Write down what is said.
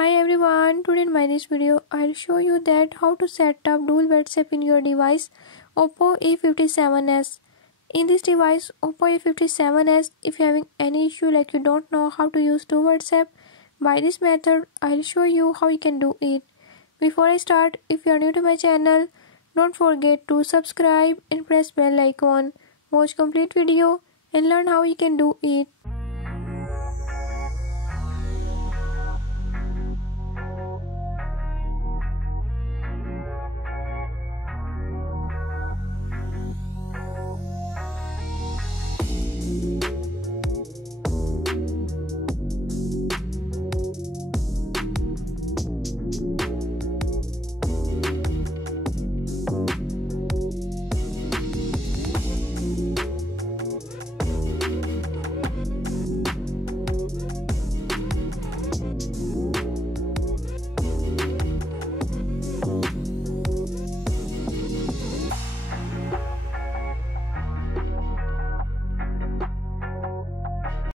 Hi everyone, today in my this video I'll show you that how to set up dual WhatsApp in your device Oppo A57s. In this device Oppo A57s, if you're having any issue like you don't know how to use dual WhatsApp, by this method I'll show you how you can do it. Before I start, if you are new to my channel, don't forget to subscribe and press bell icon. Watch complete video and learn how you can do it.